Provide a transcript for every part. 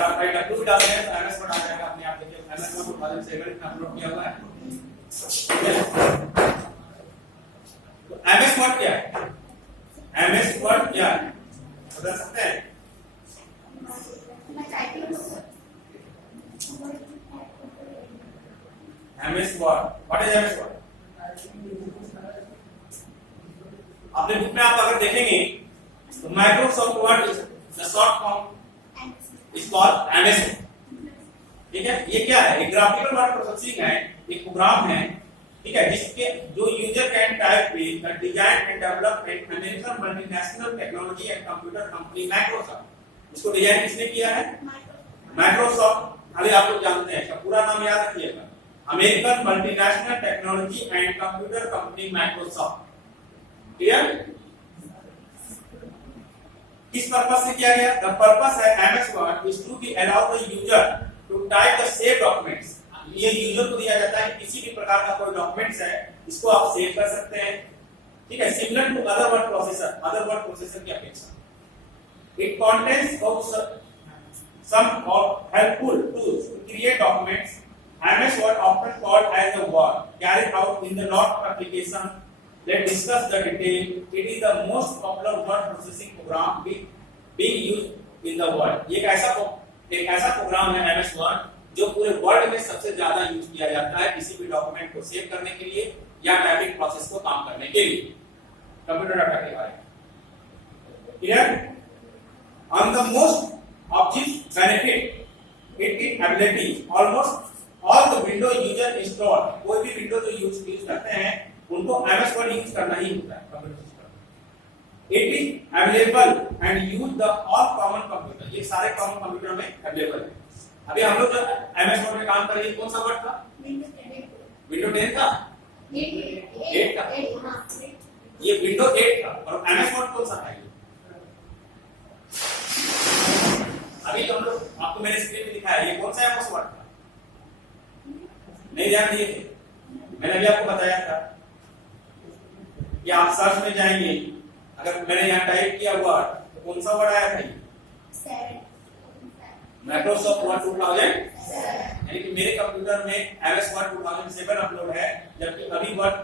अगर आप W डालते हैं तो MS वर्ड आ जाएगा अपने आप। देखिए MS वर्ड 2007 में अपलोड किया हुआ है। तो MS वर्ड क्या है? MS वर्ड क्या है बता सकते हैं? MS word, what is MS word? अपने बुक में आप अगर देखेंगे तो Microsoft word the short form is called MS। ठीक है, ये क्या है? एक ग्राफिकल वर्ड प्रोसेसिंग है, एक प्रोग्राम है, ठीक है, जिसके जो user can type with the design and development American multinational technology and computer company Microsoft. इसको डिजाइन किसने किया है? माइक्रोसॉफ्ट। खाली आप लोग जानते हैं, इसका पूरा नाम याद रखिएगा, American multinational technology and computer company Microsoft. Clear? किस पर्पस से किया गया? द पर्पस है MS word is to be allow the user to type the save documents. ये यूजर को दिया जाता है कि किसी भी प्रकार का कोई डॉक्यूमेंट्स है इसको आप सेव कर सकते हैं, ठीक है, similar to other word processor की अपेक्षा। It contains some helpful tools to create documents. MS Word, often called as a word, carried out in the lot of application. Let's discuss the detail. It is the most popular word processing program being used in the world. एक ऐसा programme है MS Word जो पूरे world में सबसे ज्यादा use किया जाता है किसी भी डॉक्यूमेंट को सेव करने के लिए या टाइपिंग प्रोसेस को काम करने के लिए, कंप्यूटर डाटा के बारे में। Clear? On the most of this benefit it is ability, almost all the window user install, कोई भी विंडो जो यूज करते हैं उनको MS Word यूज करना ही होता है computer system. It is available and used the all common computer, ये सारे कॉमन कंप्यूटर में अवेलेबल है। अभी हम लोग जो MS Word में काम कर रहे हैं कौन सा वर्ड था? विंडो 10 का, 8 का, ये विंडो 8 का। और MS Word कौन सा था? अभी जो हम लोग आपको मैंने स्क्रीन पे दिखाया ये कौन सा MS Word था? नहीं ध्यान दिए थे? मैंने अभी आपको बताया था कि आप सर्च में जाएंगे, अगर मैंने यहाँ टाइप किया वर्ड तो कौन सा वर्ड आया था? Microsoft word 2000। यानी कि मेरे कंप्यूटर में MS Word 2007 अपलोड है, जबकि अभी वर्ड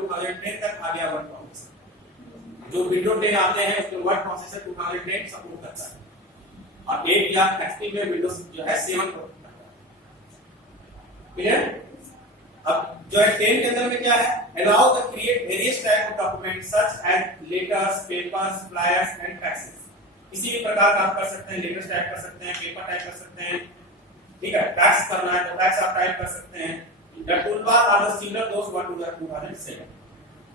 2010 तक आ गया वर्ड प्रोसेसर। जो विंडो 10 आते हैं उसके वर्ड प्रोसेसर 2010 सपोर्ट करता है और 8 या XP में विंडोज जो है 7 सपोर्ट करता है। क्लियर? अब जो है 10 के अंदर में क्या है? Allow the create various type of documents such as letters, papers, flyers and faxes। किसी भी प्रकार का आप कर सकते हैं, लेटर्स टाइप कर सकते हैं, पेपर टाइप कर सकते हैं, ठीक है, फैक्स करना है तो फैक्स आप टाइप कर सकते हैं। The toolbar are the similar those what 2007।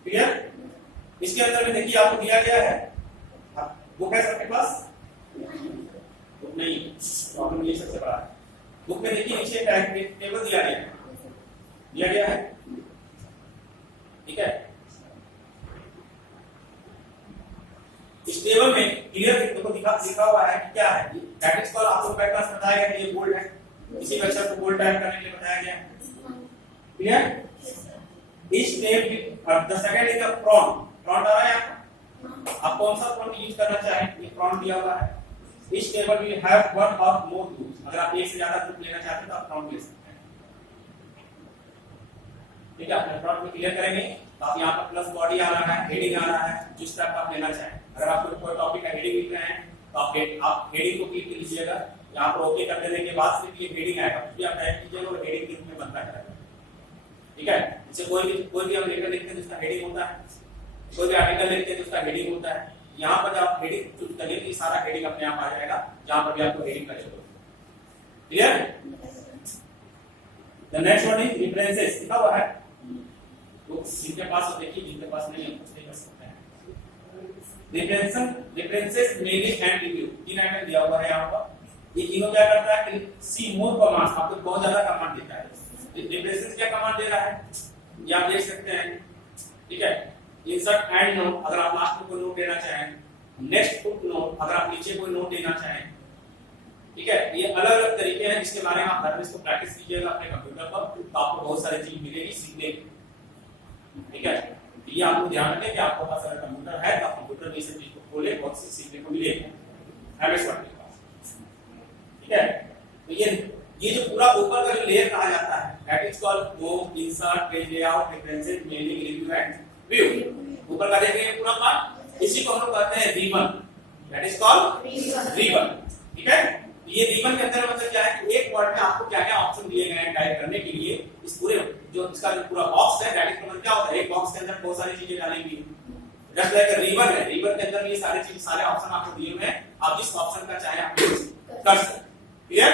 Clear? इसके अंदर में देखिए आपको दिया गया है, बुक है सबके पास? बुक नहीं, प्रॉब्लम ये सबसे बड़ा है। बुक में देखिए नीचे टेबल दिया गया है, ठीक है। इस टेबल में क्लियर देखो लिखा हुआ है कि क्या है। दैट्स कॉल आपको पैटर्न बताया गया कि ये बोल्ड है, इसी अक्षर को बोल्ड टाइप करने के लिए बताया गया। क्लियर? इस tab the second is the prompt. Prompt आ रहा है आप कौन सा प्रॉम्प्ट यूज करना चाहें, ये प्रॉम्प्ट दिया हुआ है। इस टेबल वी हैव वन और मोर टूल्स। अगर आप एक से ज्यादा ग्रुप लेना चाहते हैं तो आप प्रॉम्प्ट ले सकते हैं, ठीक है। अपने प्रॉम्प्ट में क्लियर करेंगे तो आप यहाँ पर प्लस बॉडी आ रहा है, हेडिंग आ रहा है, जिस टाइप का आप लेना चाहें। अगर आपको कोई टॉपिक का हेडिंग लिख रहे हैं तो आप हेडिंग को क्लिक कीजिएगा, यहाँ पर ओके कर देने के बाद सिर्फ ये हेडिंग आएगा, फिर आप टाइप कीजिएगा और हेडिंग के रूप में बनता रहेगा, ठीक है। जैसे कोई भी हम लेटर लिखते हैं तो उसका हेडिंग होता है, कोई भी आर्टिकल लिखते हैं तो उसका हेडिंग होता है। यहाँ पर जब आप हेडिंग चूज करेंगे तो सारा हेडिंग अपने आप आ जाएगा जहां पर भी आपको हेडिंग का जरूरत है। Clear? The next one is references. लिखा हुआ है तो जिनके पास हो देखिए, जिनके पास नहीं है कुछ नहीं कर सकते हैं। रेफरेंसेस मेनली एंड रिव्यू, तीन आइटम दिया हुआ है यहाँ पर। ये तीनों क्या करता है कि सी मोर कमांड्स, आपको बहुत ज्यादा कमांड देता है। रेफरेंसेस क्या कमांड दे रहा है ये आप देख सकते हैं, ठीक है। इंसर्ट एंड नोट, अगर आप लास्ट में कोई नोट देना चाहें। नेक्स्ट फुट नोट, अगर आप नीचे कोई नोट देना चाहें, ठीक है। ये अलग अलग तरीके हैं जिसके बारे में आप घर में इसको प्रैक्टिस कीजिएगा अपने कंप्यूटर पर, तो आपको बहुत सारी चीज मिलेगी सीखने की, ठीक है। ये आपको ध्यान रखें कि आपको पास अगर कंप्यूटर है तो कंप्यूटर में इस चीज को खोले, बहुत सी सीखने को मिलेगा MS Word के पास, ठीक है। Scope, insert, page layout, preferences, mailing, review and view. ऊपर का देखेंगे पूरा पार्ट, इसी को हम लोग कहते हैं ribbon, that is called ribbon. ठीक है, ये रिबन के अंदर मतलब क्या है कि एक वर्ड में आपको क्या क्या ऑप्शन दिए गए हैं टाइप करने के लिए। इस पूरे जो इसका जो पूरा बॉक्स है, दैट इज मतलब क्या होता है, एक बॉक्स के अंदर बहुत सारी चीजें डालेंगी, जस्ट लाइक रिबन है, रिबन के अंदर ये सारे चीज, सारे ऑप्शन आपको दिए हुए हैं, आप जिस ऑप्शन का चाहे आप यूज कर सकते हैं। क्लियर?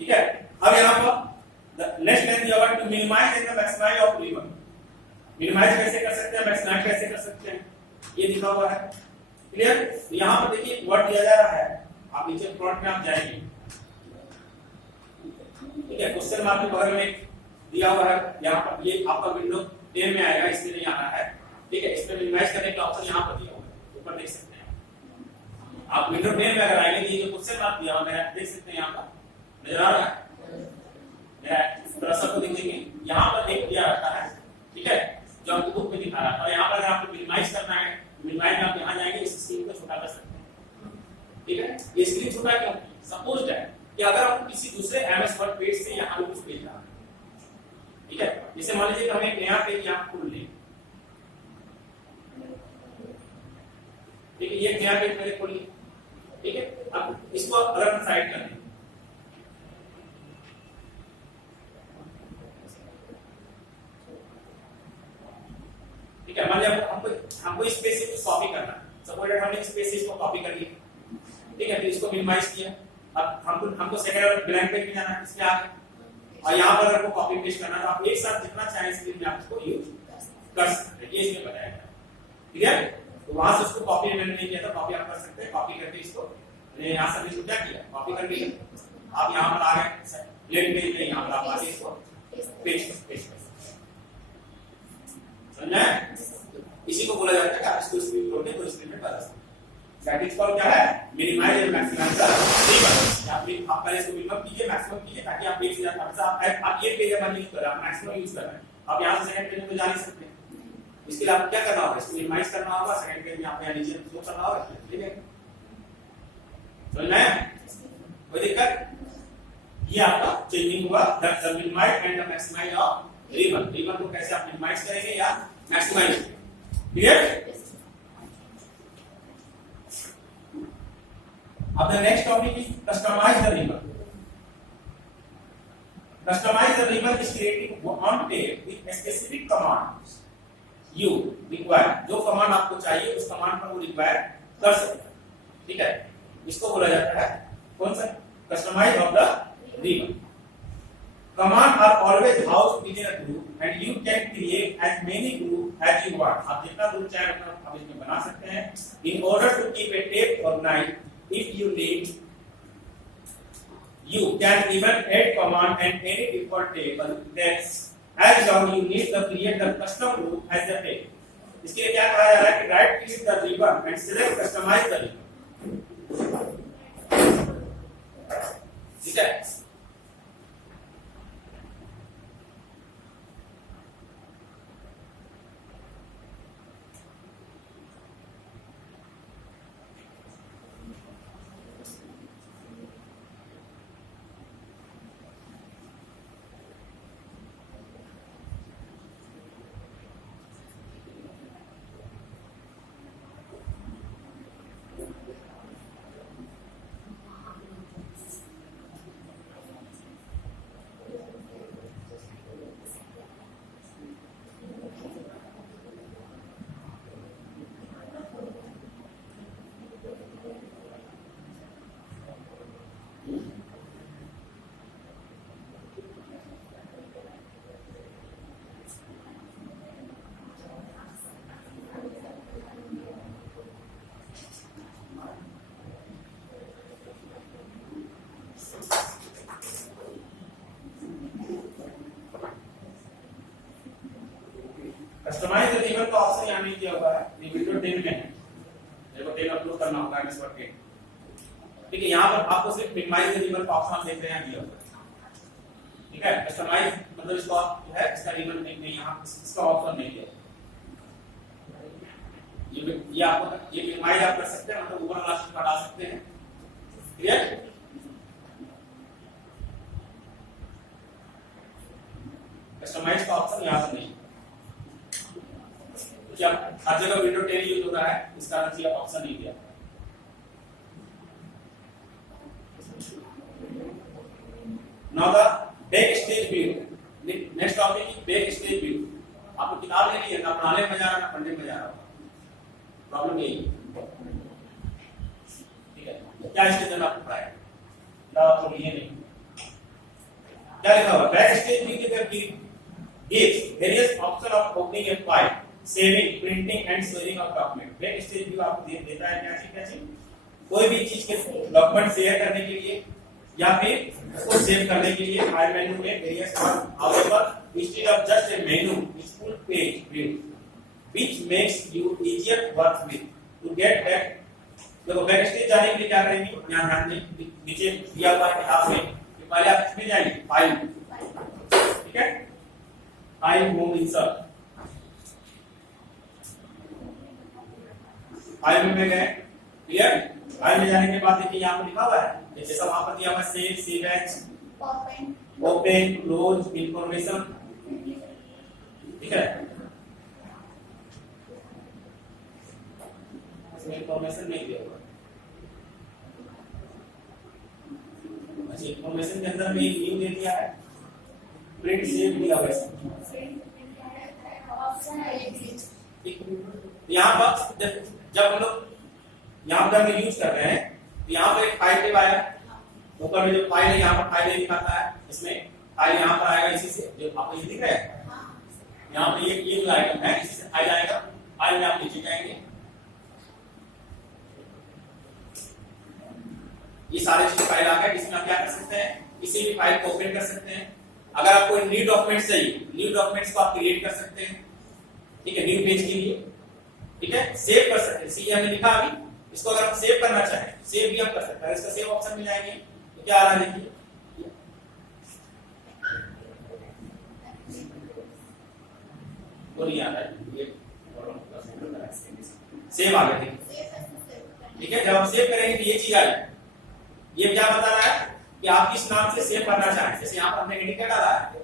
ठीक है, अब यहां पर नेक्स्ट लाइन दिया हुआ है to minimize and maximize of ribbon. Minimize कैसे कर सकते हैं, मैक्सिमाइज कैसे कर सकते हैं, ये लिखा हुआ है। क्लियर? तो यहां पर देखिए वर्ड दिया जा रहा है, आप नीचे फ्रंट में आप जाएंगे, ठीक है, क्वेश्चन मार्क के बगल में दिया हुआ है, यहां पर ये आपका विंडो 10 में आएगा, इसमें नहीं आना है। ठीक है, इसमें मिनिमाइज करने का ऑप्शन यहां पर दिया हुआ है, ऊपर देख सकते हैं आप। विंडो 10 में अगर आएंगे तो ये जो क्वेश्चन मार्क दिया हुआ है देख सकते हैं, यहां पर नजर आ रहा है, थोड़ा सा देखेंगे यहां पर एक दिया रहता है, ठीक है, जो आपको बुक में दिखा रहा था। यहां पर अगर आपको मिनिमाइज करना है, मिनिमाइज में आप यहां जाएंगे, इस स्क्रीन को छोटा कर सकते हैं। ठीक है, ये स्क्रीन छोटा क्यों, सपोज्ड है कि अगर हम किसी दूसरे एमएस वर्ड पेज से यहां कुछ भेज रहा है, ठीक है, जैसे मान लीजिए कि हमें एक नया पेज यहां खोल लें, ठीक है, ये नया पेज मैंने खोल लिया, ठीक है, अब इसको अलग साइड कर दें, ठीक है, मान लीजिए हमको इस पेज से कुछ कॉपी करना है, सपोज दैट हमने इस पेज से इसको कॉपी कर लिया, ठीक है, फिर इसको मिनिमाइज किया, अब हमको सेकंड ब्लैंक पेज में जाना है, इसके आगे, और यहां पर अगर कॉपी पेस्ट करना है तो आप एक साथ जितना चाहे इसके लिए आप इसको यूज कर सकते हैं, ये इसमें बताया गया। क्लियर? तो वहां से उसको कॉपी मैंने नहीं किया था, कॉपी आप कर सकते हैं, कॉपी करके इसको मैंने यहां से इसको क्या किया, कॉपी कर लिया, आप यहां पर आ गए ब्लैंक पेज में, यहां पर आप आके इसको पेस्ट कर सकते हैं। समझा? इसी को बोला जाता है कि आप इसको स्क्रीन तोड़ के स्क्रीन में बदल सकते हैं। दैट इज कॉल्ड क्या है, minimize and maximize the ribbon. आप पहले इसको मिनिमम कीजिए, मैक्सिमम कीजिए, ताकि आप पेज से आप ये पेज अपन यूज कर रहे हैं, आप मैक्सिमम यूज कर रहे हैं, आप यहां से सेकंड पेज में जा नहीं सकते। इसके लिए आपको क्या करना होगा, इसको मिनिमाइज करना होगा, सेकंड पेज में आप यहां नीचे फ्लो करना होगा, ठीक है, समझ में आया? कोई दिक्कत? ये आपका चेंजिंग हुआ, the minimize and the maximize of ribbon. Ribbon को कैसे आप मिनिमाइज करेंगे या मैक्सिमाइज करेंगे। क्लियर? अब the next topic is customize the ribbon. Customize the ribbon is creating on page with specific commands you require. जो command आपको चाहिए उस कमांड पर वो रिक्वायर कर सकते हैं, ठीक है, इसको बोला जाता है कौन सा, customize of the ribbon. Command are always housed within a group and you can create as many group as you want. आप जितना ग्रुप चाहे उतना आप इसमें बना सकते हैं। In order to keep a tape organized, if you need, you can even add command and any default table that's as long you need to create the custom group as the table. इसके लिए क्या कहा जा रहा है कि right click the ribbon and select customize the ribbon. ठीक है, कस्टमाइज द रिबन का ऑप्शन यहां नहीं दिया हुआ है, ये विंडो 10 में है, मेरे को 10 अपलोड करना होगा एमएस वर्ड के, ठीक है, यहां पर आपको सिर्फ मिनिमाइज द रिबन का ऑप्शन आप देख रहे हैं दिया हुआ है, ठीक है, कस्टमाइज मतलब इसको आप जो है इसका रिबन नहीं, यहां इसका ऑप्शन नहीं दिया, ये आपको ये मिनिमाइज आप कर सकते हैं, मतलब ऊपर वाला शीट हटा सकते हैं। क्लियर? जगह विंडो टेल यूज होता है, इस कारण से ऑप्शन नहीं दिया। Now the back stage view. Next topic is back stage view. आपको किताब लेनी है, ना पढ़ाने में जा रहा ना पढ़ने में जा रहा, प्रॉब्लम यही है। ठीक है, क्या स्टेज में आपको पढ़ाया तो ये नहीं क्या लिखा हुआ, बैक स्टेज व्यू के gives various options of opening a file, saving, printing and sharing of document। Back stage view आपको देता है क्या चीज, कोई भी चीज के डॉक्यूमेंट शेयर करने के लिए या फिर उसको सेव करने के लिए फाइल मेनू में various available instead of just a menu is full page view which makes you easier work with to get back. देखो बैक स्टेज जाने के लिए क्या करेंगे, यहां ध्यान दें, नीचे दिया हुआ है किताब में कि पहले आप इसमें जाएंगे फाइल, ठीक है, फाइल होम इंसर्ट, फाइल में गए, क्लियर। फाइल में जाने के बाद देखिए यहां पर लिखा हुआ है जैसा वहां पर दिया हुआ save, save as, open, close, information, ठीक है। इसमें इंफॉर्मेशन नहीं दिया हुआ, अच्छा इंफॉर्मेशन के अंदर में न्यू दे दिया है, प्रिंट सेव दिया हुआ है। यहाँ पर जब हम लोग यहाँ पर हम यूज कर रहे हैं तो यहाँ पर एक फाइल टेब आया, ऊपर में जो फाइल है यहाँ पर फाइल दिखाता है, इसमें फाइल यहाँ पर आएगा, इसी से जो आपको ये दिख रहा है यहाँ पे ये आइटम है, इसी से फाइल आएगा, फाइल में आप नीचे जाएंगे, ये सारे चीज फाइल आ गए, इसमें आप क्या कर सकते हैं, किसी भी फाइल को ओपन कर सकते हैं। अगर आपको न्यू डॉक्यूमेंट्स चाहिए, न्यू डॉक्यूमेंट्स को आप क्रिएट कर सकते हैं, ठीक है, न्यू पेज के लिए, ठीक है, सेव कर सकते हैं, सी हमने लिखा अभी, इसको अगर आप सेव करना चाहें सेव भी आप कर सकते हैं। इसका सेव ऑप्शन में जाएंगे तो क्या आ रहा है देखिए, वो नहीं आ रहा है, ये सेव आ गया, ठीक है। जब हम सेव करेंगे तो ये चीज आ गई, ये क्या बता रहा है कि आप किस नाम से सेव करना चाहें। जैसे यहाँ पर हमने हेडिंग क्या डाला है,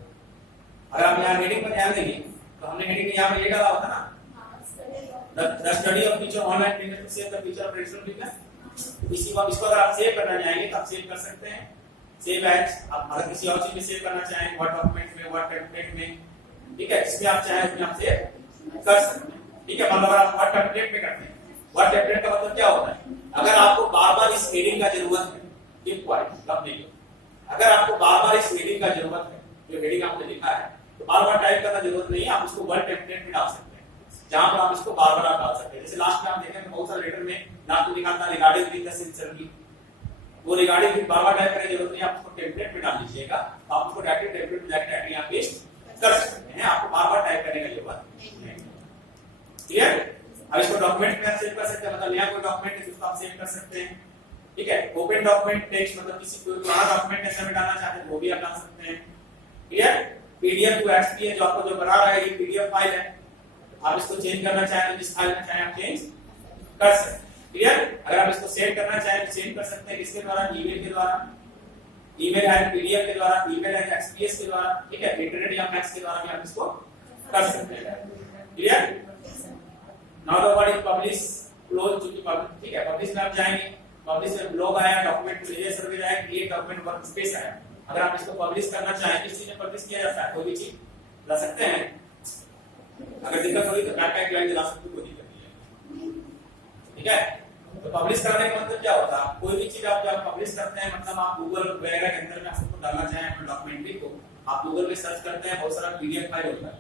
अगर आप यहाँ हेडिंग पर ध्यान देंगे तो हमने हेडिंग यहाँ पर ये डाला होता ना, The study of feature online payment to save the feature of traditional business। इसको अगर आप सेव करना चाहेंगे तो आप सेव कर सकते हैं, सेव एज। आप अगर किसी और चीज में सेव करना चाहें, वर्ड डॉक्यूमेंट में, वर्ड टेम्पलेट में, ठीक है, जिसमें आप चाहें उसमें आप सेव कर सकते हैं, ठीक है। मतलब अगर आप वर्ड टेम्पलेट में करते हैं, वर्ड टेम्पलेट का मतलब क्या होता है, अगर आपको बार बार इस हेडिंग का जरूरत है, अगर आपको बार बार इस हेडिंग का जरूरत है, जो हेडिंग आपने लिखा है, तो बार बार टाइप करना जरूरत नहीं है, आप उसको वर्ड टेम्पलेट में डाल सकते हैं, जहां पर आप इसको बार बार आप डाल सकते हैं। जैसे लास्ट में आप देखें तो बहुत सारे लेटर में आपको लिखा था रिगार्डिंग विद द सिंसियरिटी, वो regarding with bar bar type करने की जरूरत नहीं, आप उसको टेम्पलेट में डाल दीजिएगा, आप उसको डायरेक्ट टेम्पलेट में जाकर यहां पेस्ट कर सकते हैं, आपको बार बार टाइप करने की जरूरत नहीं है, क्लियर। अब इसको डॉक्यूमेंट में आप सेव कर सकते हैं, मतलब नया कोई डॉक्यूमेंट है जिसको आप सेव कर सकते हैं, ठीक है। ओपन डॉक्यूमेंट टेक्स्ट, मतलब किसी कोई पुराना डॉक्यूमेंट ऐसे में डालना चाहते हैं वो भी आप डाल सकते हैं, क्लियर। पीडीएफ टू एक्सपीएस, जो आपको जो बना रहा है ये पीडीएफ फाइल है, आप इसको चेंज करना चाहें तो जिस फाइल में चाहें आप चेंज कर सकते हैं, क्लियर। अगर आप इसको सेव करना चाहें तो सेव कर सकते हैं, किसके द्वारा, ईमेल के द्वारा, ईमेल एंड पीडीएफ के द्वारा, ईमेल एंड एक्सपीएस के द्वारा, ठीक है, इंटरनेट या फैक्स के द्वारा भी आप इसको कर सकते हैं, clear. Now the word is publish, close, चूंकि ठीक है, पब्लिश में आप जाएंगे, पब्लिश में ब्लॉग आया, डॉक्यूमेंट मेजर सर्विस आया, क्रिएट डॉक्यूमेंट वर्कस्पेस आया। अगर आप इसको पब्लिश करना चाहें, किस चीज में पब्लिश किया जाता है, कोई भी चीज ला सकते हैं, अगर दिक्कत होगी तो डाटा एक लाइन ला सकते, कोई दिक्कत नहीं है, ठीक है। तो पब्लिश करने का मतलब क्या होता है, कोई भी चीज आप जब पब्लिश करते हैं, मतलब आप गूगल वगैरह के अंदर में आपको डालना चाहें अपने डॉक्यूमेंट्री को, आप गूगल पे सर्च करते हैं, बहुत सारा पीडीएफ फाइल होता है,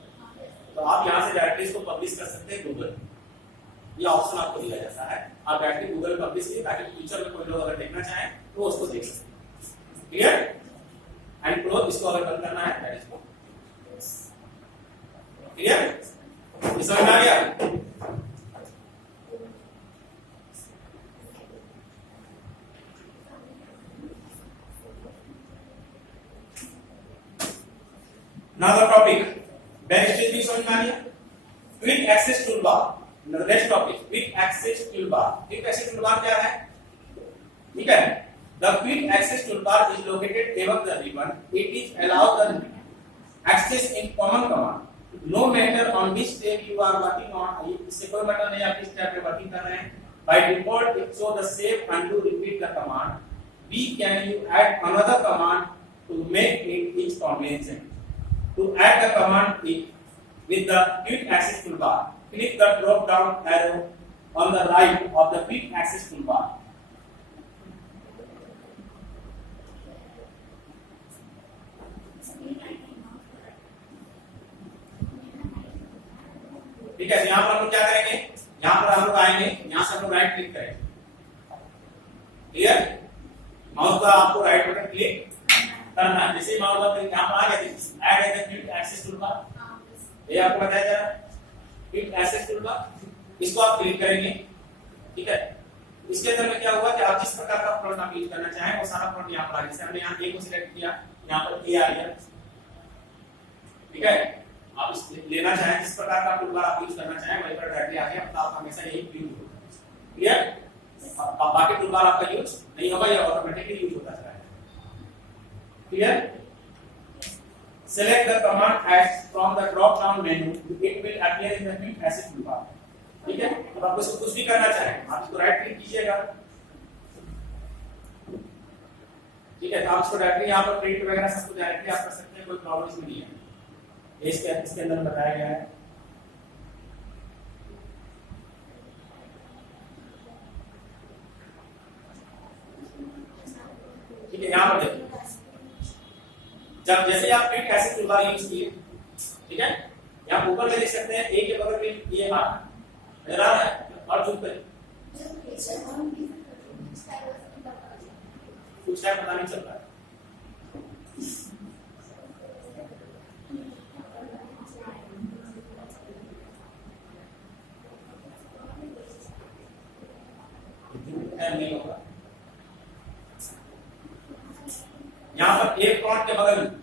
तो आप यहां से डायरेक्टली इसको पब्लिश कर सकते हैं गूगल, ये ऑप्शन आपको दिया जाता है, आप डायरेक्टली गूगल पे पब्लिश कीजिए ताकि फ्यूचर में कोई लोग अगर देखना चाहें तो उसको देख सकें, क्लियर। एंड क्लोज, इसको अगर बंद करना है दैट इसको, क्लियर, समझ में आ गया। Now the topic, backstage भी समझ में आ गया। Quick access toolbar, next topic, quick access toolbar. Quick access toolbar क्या है, ठीक है। The quick access toolbar is located above the ribbon. It is allow the access in common command no matter on which step you are working on, इससे कोई matter नहीं आप किस step पे वर्किंग कर रहे हैं। By default it show the save undo repeat the command. We can you add another command to make it each combination. To add the command with the quick access toolbar, click the drop down arrow on the right of the quick access toolbar. ठीक है, यहाँ पर हम लोग क्या करेंगे, यहाँ पर हम लोग आएंगे, यहाँ से हम लोग राइट क्लिक करेंगे। क्लियर, माउस का आपको राइट बटन क्लिक करना है। जैसे माउस का क्लिक यहाँ पर आ गया, ऐड है क्विक एक्सेस टूलबार, ये आपको बताया जा रहा है क्विक एक्सेस टूलबार, इसको आप क्लिक करेंगे। ठीक है, इसके अंदर में क्या होगा कि आप जिस प्रकार का फॉन्ट आप यूज करना चाहें वो सारा फॉन्ट यहाँ पर आ गया। हमने यहाँ ए को सिलेक्ट किया, यहाँ पर ए आ गया। ठीक है, आप इस लेना चाहें जिस प्रकार का टूलबार आप यूज करना चाहें वही पर डायरेक्टली आ गया, मतलब आप हमेशा यही यूज होगा। क्लियर, अब बाकी टूलबार आपका यूज नहीं होगा, ये ऑटोमेटिकली यूज होता जाएगा। Clear, select the command as from the drop down menu, it will appear in the quick access toolbar. ठीक है, अब आप इसको कुछ भी करना चाहें आप इसको राइट क्लिक कीजिएगा। ठीक है, तो आप इसको डायरेक्टली यहाँ पर प्रिंट वगैरह सब कुछ डायरेक्टली आप कर सकते हैं, कोई प्रॉब्लम इसमें नहीं है। इसके अंदर बताया गया है। ठीक है, यहाँ पर देखिए जब जैसे आप क्विक एक्सेस टूलबार यूज किए, ठीक है, यहाँ ऊपर में देख सकते हैं ए के बगल में ये हाथ नजर आ रहा है और जूम करें, कुछ टाइम पता नहीं चल रहा है। नहीं होगा, यहाँ पर एक फॉन्ट के बगल में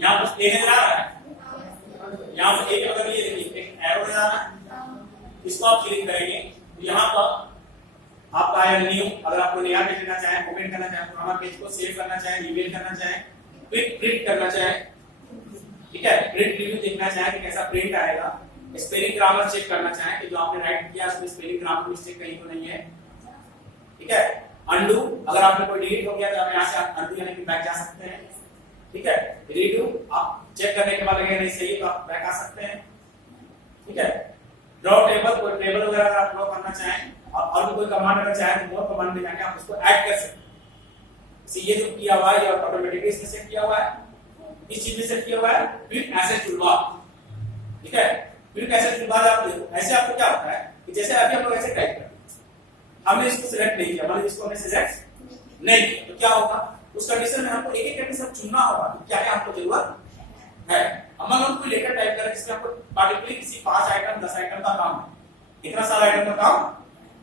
यहाँ पर ए नजर आ रहा है, यहाँ पर ए के बगल ये देखिए एक एरो नजर आ रहा है, इसको आप क्लिक करेंगे तो यहाँ पर आपका आया न्यू। अगर आपको नया पेज लेना चाहें, ओपन करना चाहें, पुराना पेज को सेव करना चाहें, ईमेल करना चाहें, क्विक प्रिंट करना चाहें, ठीक है, प्रिंट रिव्यू देखना चाहें कि कैसा प्रिंट आएगा, स्पेलिंग ग्रामर चेक करना चाहें कि जो आपने राइट किया उसमें स्पेलिंग ग्रामर मिस्टेक कहीं तो नहीं है। ठीक है, अंडू, अगर आपने कोई डिलीट हो गया तो आप यहाँ से आप अंडू यानी कि बैक जा सकते हैं। ठीक है, रीडू, आप चेक करने के बाद अगर नहीं सही तो आप बैक आ सकते हैं। ठीक है, ड्रॉ टेबल, कोई टेबल वगैरह अगर आप ड्रॉ करना चाहें और भी कोई कमांड अगर चाहें तो मोर कमांड में जाके आप उसको ऐड कर सकते हैं। ये जो किया हुआ है ये ऑटोमेटिकली इसमें सेट किया हुआ है, इस चीज में सेट किया हुआ है क्विक एक्सेस टूलबार। ठीक है, क्विक एक्सेस टूलबार आप देखो, ऐसे आपको क्या होता है कि जैसे अभी हम लोग ऐसे टाइप कर, हमने इसको सिलेक्ट नहीं किया, मतलब इसको हमने सिलेक्ट नहीं किया तो क्या होगा, उस कंडीशन में हमको एक एक करके सब चुनना होगा कि क्या क्या हमको जरूरत है। अब मान लो कोई लेटर टाइप करें जिसमें आपको पार्टिकुलरली किसी 5 आइटम 10 आइटम का काम है, इतना सारा आइटम का काम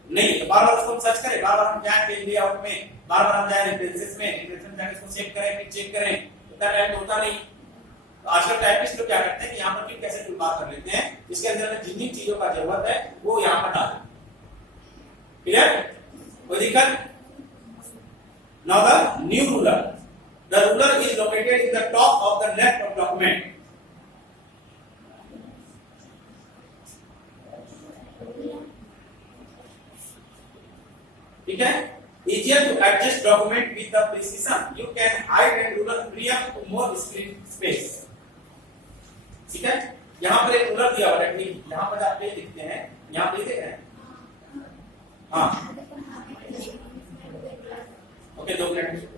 नहीं है, बार बार उसको हम सर्च करें, बार बार हम जाए पेज लेआउट में, बार बार हम जाए रेफरेंसेस में, रेफरेंस में जाके इसको सेव करें फिर चेक करें, इतना टाइम होता नहीं। तो आजकल टाइपिस्ट लोग क्या करते हैं कि यहाँ पर क्विक कैसे टूलबार कर लेते हैं, इसके अंदर में जिन जिन चीजों का जरूरत है वो यहाँ पर डाल दें। क्लियर, कोई दिक्कत? Now the new ruler. The ruler is located in the top of the left of document. ठीक है, easier to adjust document with the precision. You can hide and ruler free up to more screen space. ठीक है, यहाँ पर एक ruler दिया हुआ है, यहाँ पर आप ये लिखते हैं, यहाँ पे देख रहे हैं, हाँ ओके 2 मिनट